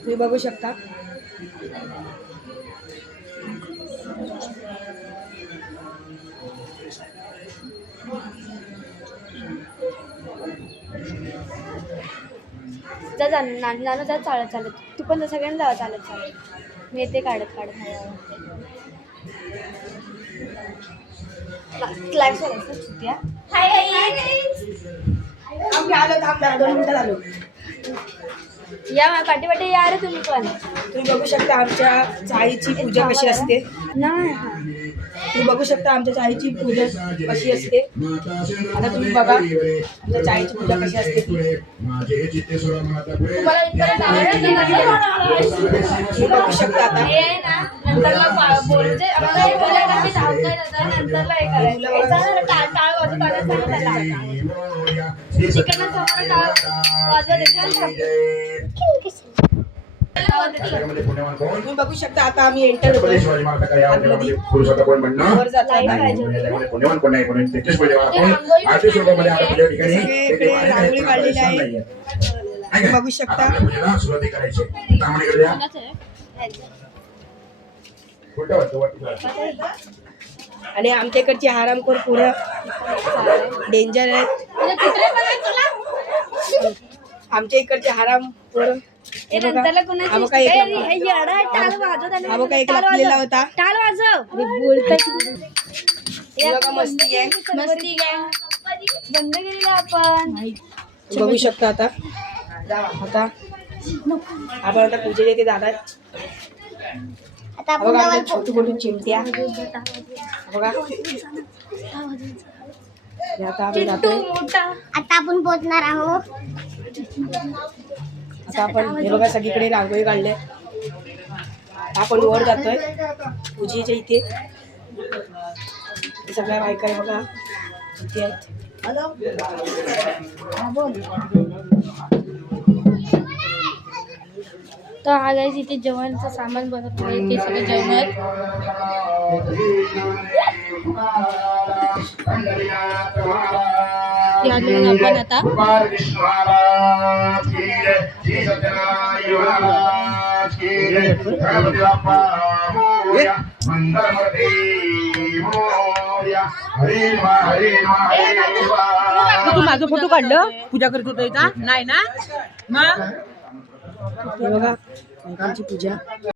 तुम्ही बघू शकता जा नानू जा चालत चालत, तू पण सगळ्यांना जावा चालत चालत, मी येते काढत काढत क्लास सुट्ट्या. आम्ही आलो, थांबणार 2 मिनिटात आलो. या पाठी पाठी या रे तुम्ही पण. तुम्ही बघू शकता आमच्या चाळीची पूजा कशी असते. नाही तुम्ही बघू शकता आमच्या चाळीची पूजा कशी असते. आता तुम्ही बघा आमच्या चाळीची पूजा कशी असते ती. तुम्ही बघू शकता आता तुम्ही बघू शकता आता आम्ही एंटर होतोय. वर जातो आता. इकडे रांगोळी काढलेली आहे. तुम्ही बघू शकता. आणि आमच्या इकडची आरामखोर पुरं डेंजर आहेत. आमच्या इकडचे हरामखोर एक लपलेला होता. मस्ती बंद केलेला आपण बघू शकता. आता आपण आता पूजेला येते जाणार. बघा छोटी मोठी चिमट्या बघा. आता आपण पोहोचणार आहोत. आता आपण हे बघा सगळीकडे रांगोळी काढले. आपण वर जातोय पूजेच्या इथे. सगळ्या बायका आहे बघा इथे आहेत. तर हा गाईज इथे जेवणाचं सामान बनवत आहे. ते सगळं जेवण आहेत. आपण आता तू माझं फोटो काढलं पूजा करत होतो इथं नाही ना मग बघा बायकांची पूजा.